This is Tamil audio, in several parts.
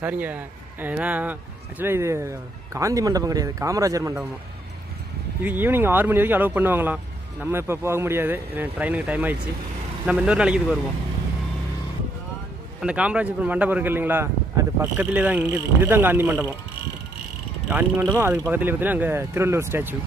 சரிங்க. ஏன்னா ஆக்சுவலாக இது காந்தி மண்டபம் கிடையாது காமராஜர் மண்டபம். இது ஈவினிங் ஆறு மணி வரைக்கும் அலோவ் பண்ணுவாங்களாம். நம்ம இப்போ போக முடியாது. ட்ரெயினுக்கு டைம் ஆயிடுச்சு. நம்ம இன்னொரு நாளைக்கு இதுக்கு வருவோம். அந்த காமராஜர் மண்டபம் இருக்குது இல்லைங்களா? அது பக்கத்துலேயே தான் இங்கே இதுதான் காந்தி மண்டபம். காந்தி மண்டபம் அதுக்கு பக்கத்துலேயே பார்த்தீங்கன்னா அங்கே திருவள்ளுவர் ஸ்டாச்சு.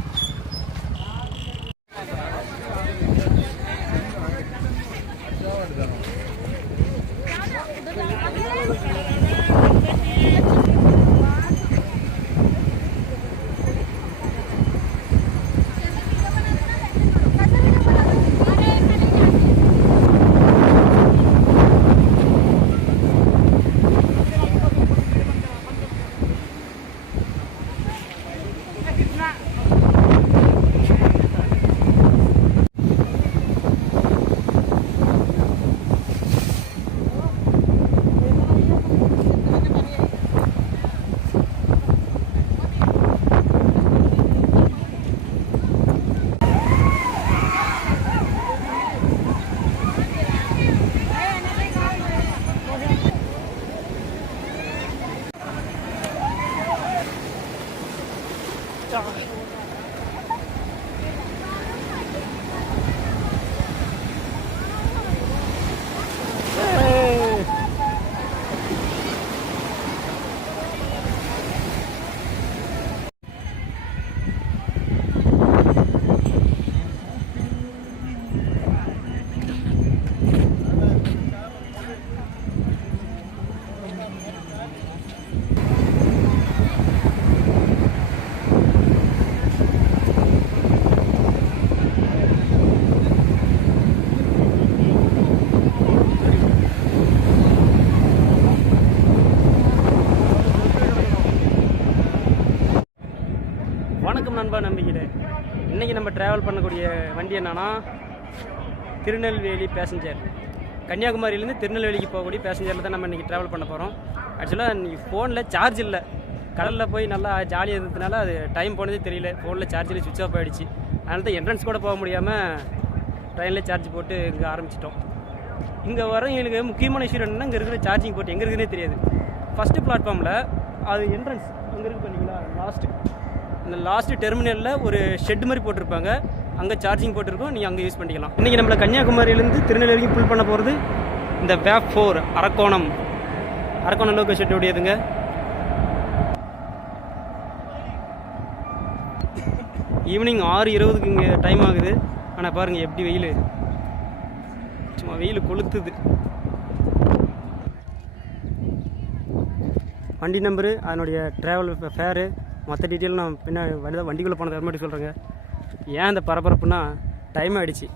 ட்ராவல் பண்ணக்கூடிய வண்டி என்னன்னா திருநெல்வேலி பேசஞ்சர் கன்னியாகுமரியிலேருந்து திருநெல்வேலிக்கு போகக்கூடிய பேசஞ்சரில் தான் நம்ம இன்றைக்கி ட்ராவல் பண்ண போகிறோம் ஆக்சுவலாக இன்றைக்கி ஃபோனில் சார்ஜ் இல்லை. கடலில் போய் நல்லா ஜாலியாக இருந்ததுனால அது டைம் போனதே தெரியல. ஃபோனில் சார்ஜில் சுவிட்ச் ஆஃப் ஆகிடுச்சு அதனால தான் என்ட்ரன்ஸ் கூட போக முடியாமல் ட்ரெயினில் சார்ஜ் போட்டு இங்கே ஆரம்பிச்சிட்டோம். இங்கே வர எங்களுக்கு முக்கியமான விஷயம் என்னென்னா இங்கே இருக்கிற சார்ஜிங் போட்டு எங்கே இருக்குதுன்னே தெரியாது. ஃபஸ்ட்டு பிளாட்ஃபார்மில் அது என்ட்ரன்ஸ் அங்கே இருக்கு பார்த்தீங்களா லாஸ்ட்டு இந்த லாஸ்ட் டெர்மினலில் ஒரு ஷெட் மாதிரி போட்டிருப்பாங்க. அங்கே சார்ஜிங் போட்டிருக்கோம். நீங்கள் அங்கே யூஸ் பண்ணிக்கலாம். இன்றைக்கி நம்மளை கன்னியாகுமரியிலேருந்து திருநெல்வேலி வரைக்கும் புல் பண்ண போகிறது இந்த vape four Arakkonam. Arakkonam local shed உடையதுங்க. Evening ஆறு இருபதுக்கு இங்கே டைம் ஆகுது. ஆனால் பாருங்கள் எப்படி வெயில். சும்மா வெயில் கொளுத்துது. வண்டி நம்பரு அதனுடைய ட்ராவல் ஃபேரு மற்ற டீட்டெயில் நான் பின்னாடி வண்டி வண்டிக்குள்ளே போனது அப்புறமேட்டு சொல்கிறேங்க ஏன் அந்த பரபரப்புனா டைம் ஆகிடுச்சு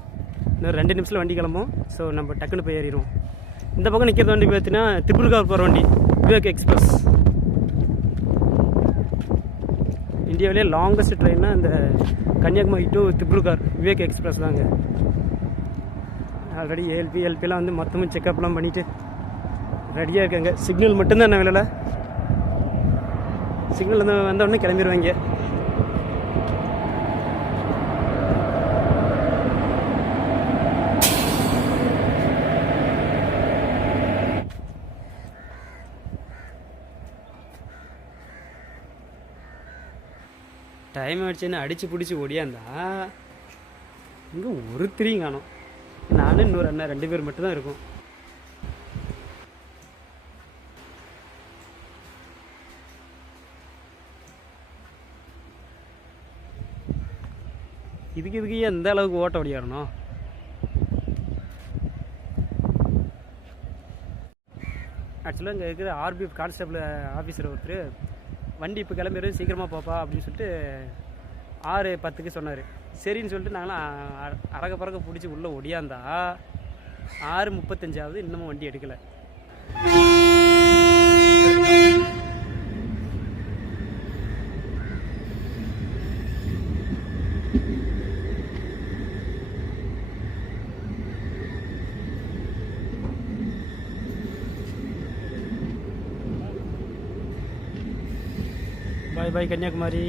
இன்னும் ரெண்டு நிமிஷத்தில் வண்டி கிளம்பும். ஸோ நம்ம டக்குன்னு போய் ஏறிடுவோம். இந்த பக்கம் நிற்கிறது வண்டி பார்த்தீங்கன்னா திப்ருகார் போகிற வண்டி விவேக் எக்ஸ்பிரஸ் இந்தியாவிலே லாங்கஸ்ட் ட்ரெயின்னா இந்த கன்னியாகுமரி டு திப்ருகார் விவேக் எக்ஸ்பிரஸ் தாங்க. ஆல்ரெடி ஏஎல்பி எல்பிலாம் வந்து மொத்தமும் செக்கப்லாம் பண்ணிவிட்டு ரெடியாக இருக்காங்க. சிக்னல் மட்டும்தான் என்ன வேலை சிக்னல் வந்து வந்தவொடனே கிளம்பிடுவாங்க டைம் ஆயிடுச்சுன்னு அடிச்சு பிடிச்சி ஓடியாந்தா? இங்கே ஒருத்தரையும் காணும். நானும் இன்னொரு அண்ணன் ரெண்டு பேர் மட்டும்தான் இருக்கும். இதுக்கு இதுக்கு எந்த அளவுக்கு ஓட்ட ஓடியாரணும் ஆக்சுவலாக இங்கே இருக்கிற ஆர்பிஎஃப் கான்ஸ்டபிள் ஆஃபீஸர் ஒருத்தர் வண்டி இப்போ கிளம்பிடுறது சீக்கிரமாக போப்பா அப்படின்னு சொல்லிட்டு ஆறு பத்துக்கு சொன்னார். சரின்னு சொல்லிட்டு நாங்களாம் அ- அரக பறக்க பிடிச்சி உள்ளே ஒடியாந்தா ஆறு முப்பத்தஞ்சாவது இன்னமும் வண்டி எடுக்கலை. Bye bye Kanyakumari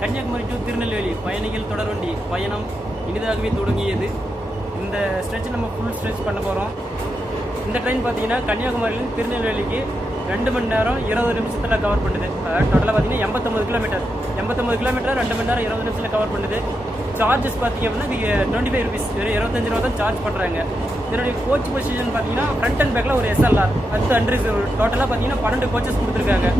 Kanyakumari to Tirunelveli பயணிகள் தொடர்வண்டி பயணம் இனிதாகவே தொடங்கியது. இந்த ஸ்ட்ரெச் நம்ம ஃபுல் ஸ்ட்ரெச் பண்ண போகிறோம் இந்த ட்ரெயின் பார்த்தீங்கன்னா கன்னியாகுமரியிலேருந்து திருநெல்வேலிக்கு ரெண்டு மணி நேரம் இருபது நிமிஷத்தில் கவர் பண்ணுது. டோட்டலாக பார்த்தீங்கன்னா எண்பத்தொம்பது கிலோமீட்டர் எண்பத்தொம்பது கிலோமீட்டர் ரெண்டு மணி நேரம் இருபது நிமிஷத்தில் கவர் பண்ணுது. சார்ஜஸ் பார்த்தீங்க அப்படின்னா இது டுவெண்ட்டி ஃபைவ் ருபீஸ் வெறும் இருபத்தஞ்சு ரூபா தான் சார்ஜ் பண்ணுறாங்க இதனுடைய கோச் பொசிஷன் பார்த்தீங்கன்னா ஃப்ரண்ட் அண்ட் பேக்கில் ஒரு எஸ்எல்ஆர் அது அன்ரிசர்வ் டோட்டலாக பார்த்தீங்கன்னா பன்னெண்டு கோச்சஸ் கொடுத்துருக்காங்க.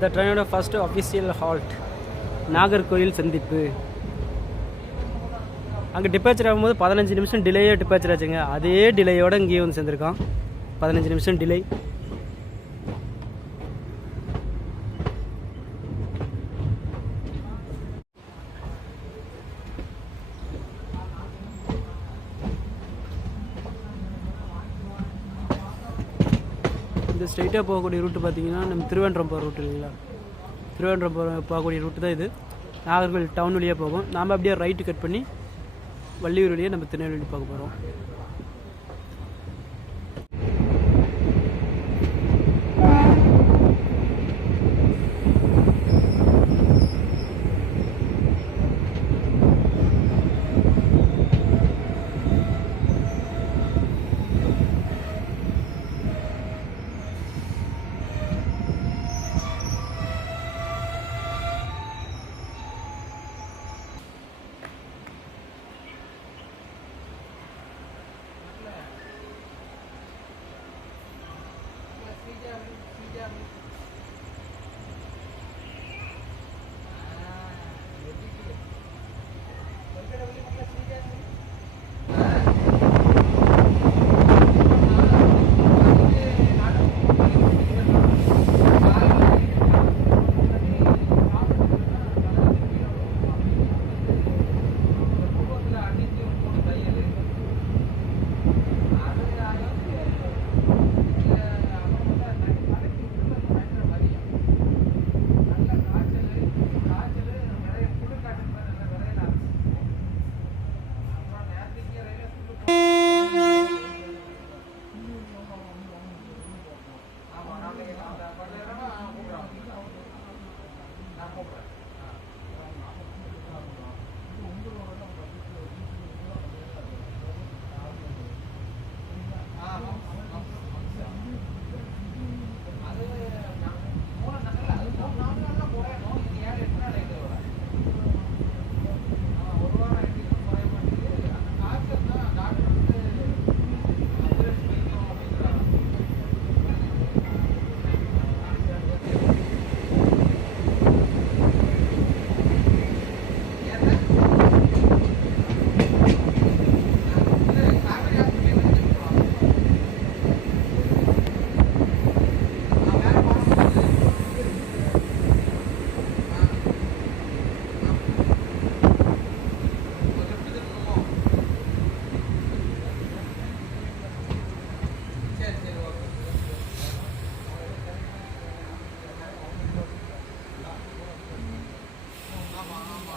இந்த ட்ரெயினோட ஃபர்ஸ்ட் அஃபிஷியல் ஹால்ட் நாகர்கோயில் சந்திப்பு. அங்கே டிபாச்சர் ஆகும்போது பதினஞ்சு நிமிஷம் டிலேயே டிபாச்சர் ஆச்சுங்க. அதே டிலேயோட இங்கேயும் வந்து சேர்ந்துருக்கான். பதினஞ்சு நிமிஷம் டிலே இந்த ஸ்ட்ரைட்டாக போகக்கூடிய ரூட்டு பார்த்தீங்கன்னா நம்ம திருவேன்றம் போகிற ரூட் இல்லைங்களா? திருவேன்றம் போகிற போகக்கூடிய ரூட்டு தான் இது. நாகர்கோவில் டவுன் வழியாக போகும். நாம் அப்படியே ரைட்டு கட் பண்ணி வள்ளியூர் வழியாக நம்ம திருநெல்வேலி போக போகிறோம்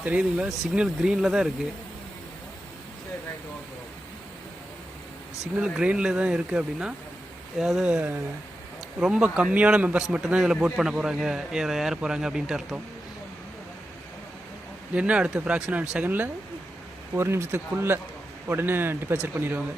தெரியுதுங்களா? சிக்னல் க்ரீனில் தான் இருக்குது சிக்னல் க்ரீனில் தான் இருக்குது அப்படின்னா ஏதாவது ரொம்ப கம்மியான மெம்பர்ஸ் மட்டும்தான் இதில் போட் பண்ண போகிறாங்க ஏற ஏற போகிறாங்க அப்படின்ட்டு அர்த்தம். என்ன அடுத்த ஃப்ராக்ஷன் ஆஃப் செகண்டில் ஒரு நிமிஷத்துக்குள்ளே உடனே டிபாச்சர் பண்ணிடுவாங்க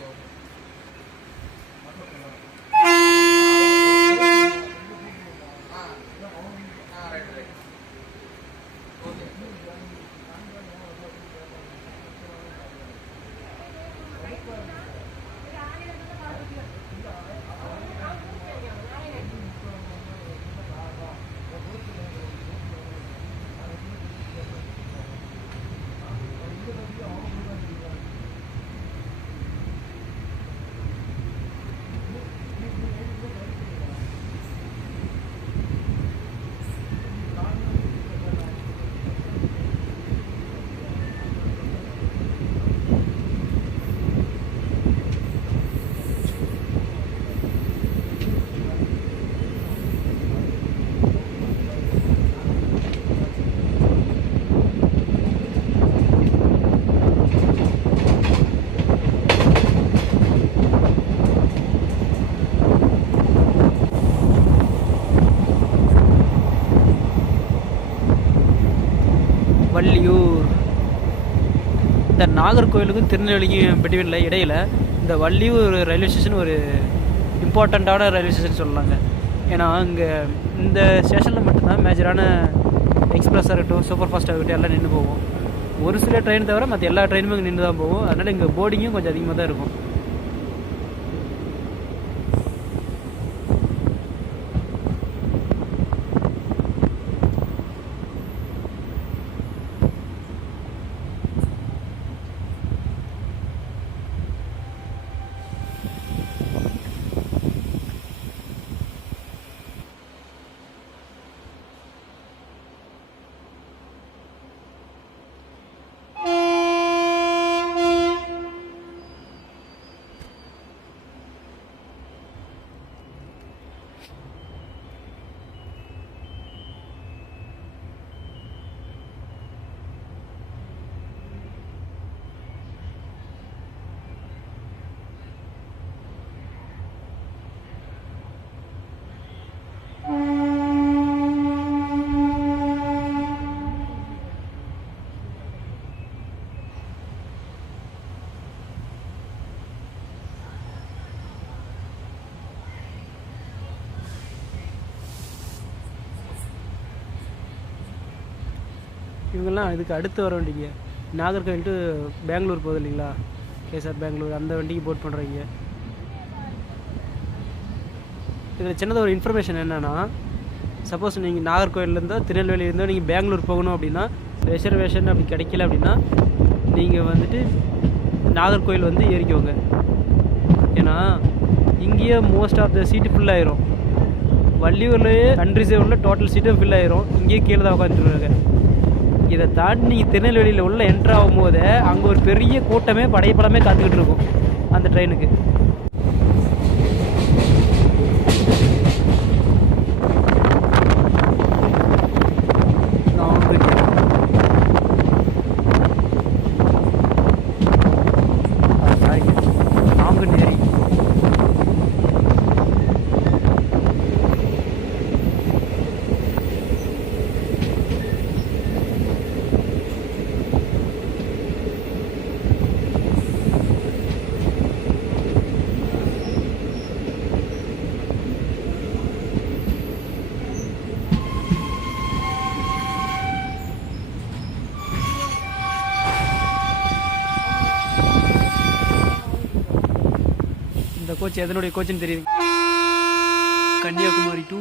வள்ளியூர் இந்த நாகர்கோவிலுக்கும் திருநெல்வேலிக்கும் பெட்டிவெளியில் இடையில் இந்த வள்ளியூர் ரயில்வே ஸ்டேஷன் ஒரு இம்பார்ட்டண்ட்டான ரயில்வே ஸ்டேஷன் சொல்லலாங்க ஏன்னா இங்கே இந்த ஸ்டேஷனில் மட்டும்தான் மேஜரான எக்ஸ்பிரஸ் இருக்கட்டும் சூப்பர் ஃபாஸ்ட்டாக இருக்கட்டும் எல்லாம் நின்று போவோம் ஒரு சில ட்ரெயின் தவிர மற்ற எல்லா ட்ரெயினுமே இங்கே நின்று தான் போகும். அதனால் இங்கே போர்டிங்கும் கொஞ்சம் அதிகமாக தான் இருக்கும். இவங்கெல்லாம் இதுக்கு அடுத்து வர வண்டிங்க. நாகர்கோவில் டு பெங்களூர் போகுது இல்லைங்களா? கேசார் பெங்களூர் அந்த வண்டிக்கு போட் பண்ணுறீங்க இதில் சின்னதாக ஒரு இன்ஃபர்மேஷன் என்னென்னா சப்போஸ் நீங்கள் நாகர்கோவிலேருந்தோ திருநெல்வேலி நீங்கள் பெங்களூர் போகணும் அப்படின்னா ரிசர்வேஷன் அப்படி கிடைக்கல அப்படின்னா நீங்கள் வந்துட்டு நாகர்கோவில் வந்து ஏறிக்கோங்க. ஏன்னா இங்கேயே most of the seat fill ஆயிரும். வள்ளியூர்லேயே அன்ரிசர்வ்டில் டோட்டல் சீட்டும் ஃபில் ஆயிரும். இங்கேயே கீழே தான் உட்காந்துருக்காங்க இதை தாண்டி நீங்கள் திருநெல்வேலியில் உள்ள என்ட்ராகும் போது அங்கே ஒரு பெரிய கூட்டமே படையப்படமே காத்துக்கிட்டு இருக்கும் அந்த ட்ரெயினுக்கு நாங்குநேரி இந்த கோச் எதனுடைய கோச்சுன்னு தெரியுது? கன்னியாகுமரி டு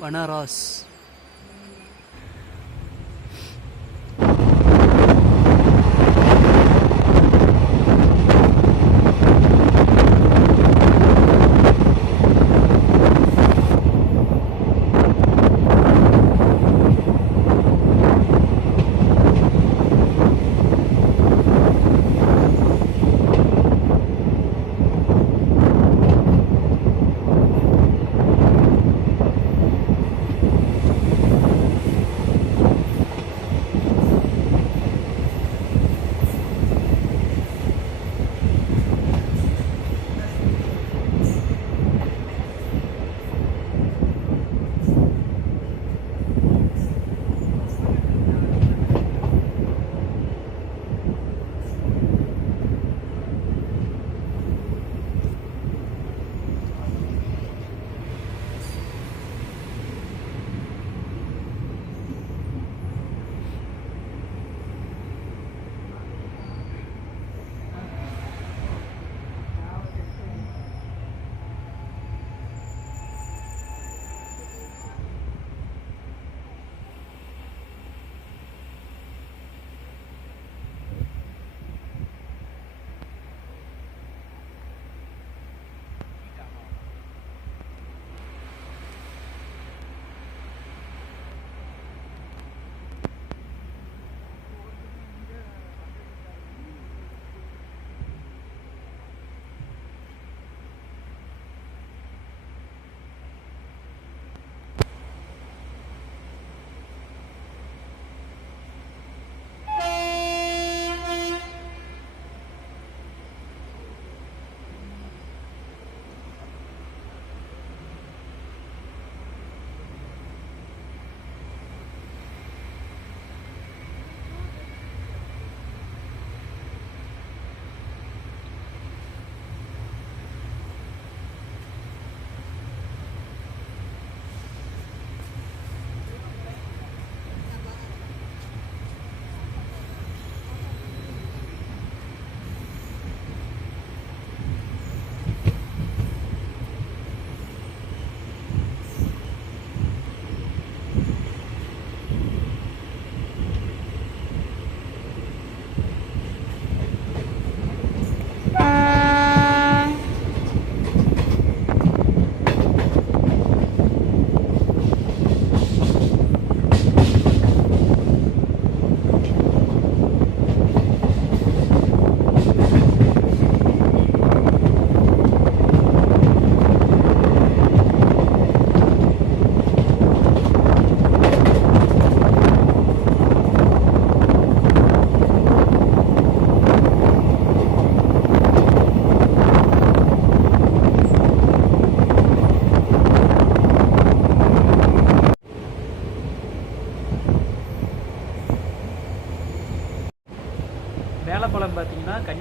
பனாரஸ்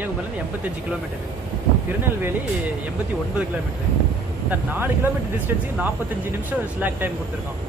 கன்னியாகுமரியிலேருந்து எண்பத்தஞ்சு கிலோமீட்டர் திருநெல்வேலி எண்பத்தி ஒன்பது கிலோமீட்டர் இந்த நாலு கிலோமீட்டர் டிஸ்டன்ஸுக்கு நாற்பத்தஞ்சு நிமிஷம் ஸ்லாக் டைம் கொடுத்துருக்கோம்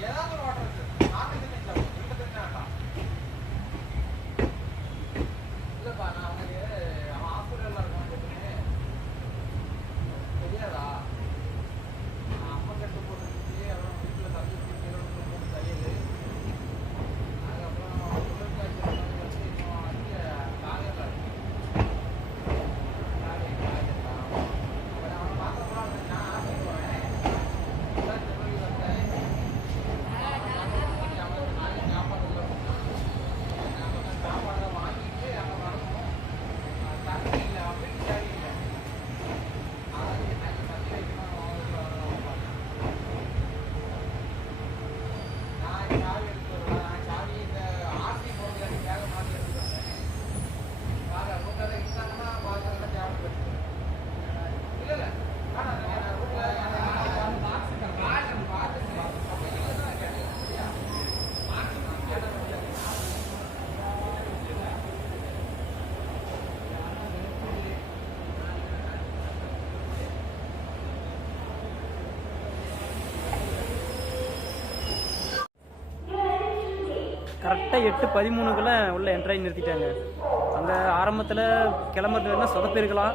Yeah. கரெக்டாக எட்டு பதிமூணுக்குள்ளே உள்ள என்ட்ராகி நிறுத்திட்டாங்க. அங்கே ஆரம்பத்தில் கிளம்புறது வேணால் சொதப்பிருக்கலாம்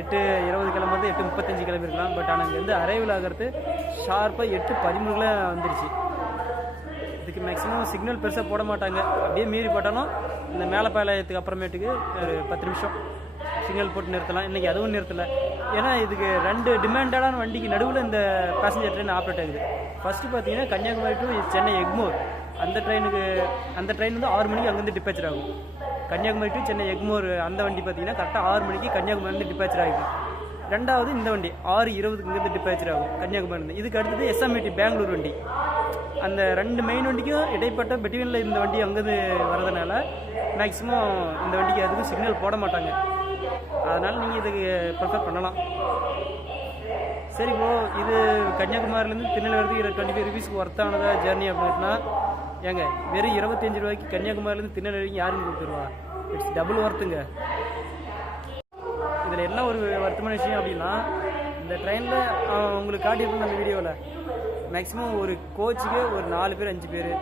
எட்டு இருபது கிளம்புறது எட்டு முப்பத்தஞ்சு கிளம்பிருக்கலாம் பட் ஆனால் இங்கேருந்து அரைவில் ஆகிறது ஷார்ப்பாக எட்டு பதிமூணுக்குள்ளே வந்துருச்சு. இதுக்கு மேக்ஸிமம் சிக்னல் பெருசாக போட மாட்டாங்க. அப்படியே மீறி போட்டாலும் இந்த மேலப்பாளையத்துக்கு அப்புறமேட்டுக்கு ஒரு பத்து நிமிஷம் சிக்னல் போட்டு நிறுத்தலாம். இன்றைக்கி அதுவும் நிறுத்தலை. ஏன்னா இதுக்கு ரெண்டு டிமாண்டடான வண்டிக்கு நடுவில் இந்த பேசஞ்சர் ட்ரெயின் ஆப்ரேட் ஆகுது. ஃபஸ்ட்டு பார்த்தீங்கன்னா கன்னியாகுமரி டு சென்னை எக்மோர். அந்த ட்ரெயினுக்கு அந்த ட்ரெயின் வந்து ஆறு மணிக்கு அங்கேருந்து டிப்பேச்சர் ஆகும். கன்னியாகுமரி டு சென்னை எக்மோர் அந்த வண்டி பார்த்தீங்கன்னா கரெக்டாக ஆறு மணிக்கு கன்னியாகுமரிலேருந்து டிப்பேச்சர் ஆகிடும் ரெண்டாவது இந்த வண்டி ஆறு இருபதுக்கு இங்கேருந்து டிப்பேச்சர் ஆகும் கன்னியாகுமரிலேருந்து இதுக்கு அடுத்தது எஸ்எம்ஐடி பெங்களூர் வண்டி. அந்த ரெண்டு மெயின் வண்டிக்கும் இடைப்பட்ட பிட்வீனில் இந்த வண்டி அங்கேருந்து வரதுனால மேக்ஸிமம் இந்த வண்டிக்கு அதுக்கும் சிக்னல் போட மாட்டாங்க. அதனால் நீங்கள் இதுக்கு ப்ரிஃபர் பண்ணலாம். சரி ப்ரோ இது கன்னியாகுமரியிலேருந்து திருநெல்வேலிக்கு டுவெண்ட்டி ஃபைவ் ருபீஸ்க்கு ஒர்த்தானதா ஜேர்னி அப்படின்னா ஏங்க வெறும் இருபத்தஞ்சு ரூபாய்க்கு கன்னியாகுமரியிலேருந்து திருநெல்வேலிக்கு யாருன்னு கொடுத்துருவா? இட்ஸ் டபுள் ஒர்த்துங்க இதில் என்ன ஒரு வருத்தமான விஷயம் அப்படின்னா இந்த ட்ரெயினில் உங்களுக்கு காட்டியிருக்கோம் அந்த வீடியோவில் மேக்ஸிமம் ஒரு கோச்சுக்கு ஒரு நாலு பேர் அஞ்சு பேர்.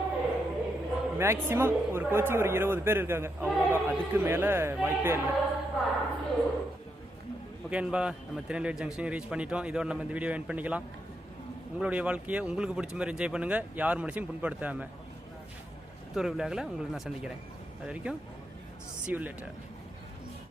மேக்ஸிமம் ஒரு கோச்சுக்கு ஒரு இருபது பேர் இருக்காங்க. அவ்வளோதான் அதுக்கு மேலே வாய்ப்பே இல்லை. ஓகே அன்பா நம்ம திருநெல்வேலி ஜங்ஷன் ரீச் பண்ணிட்டோம். இதோட நம்ம இந்த வீடியோ என் பண்ணிக்கலாம். உங்களுடைய வாழ்க்கையை உங்களுக்கு பிடிச்ச மாதிரி என்ஜாய் பண்ணுங்கள் யார் மனசையும் புண்படுத்தாமல் துறை விழாவில் உங்களை நான் சந்திக்கிறேன். அது வரைக்கும் சியூ லெட்டர்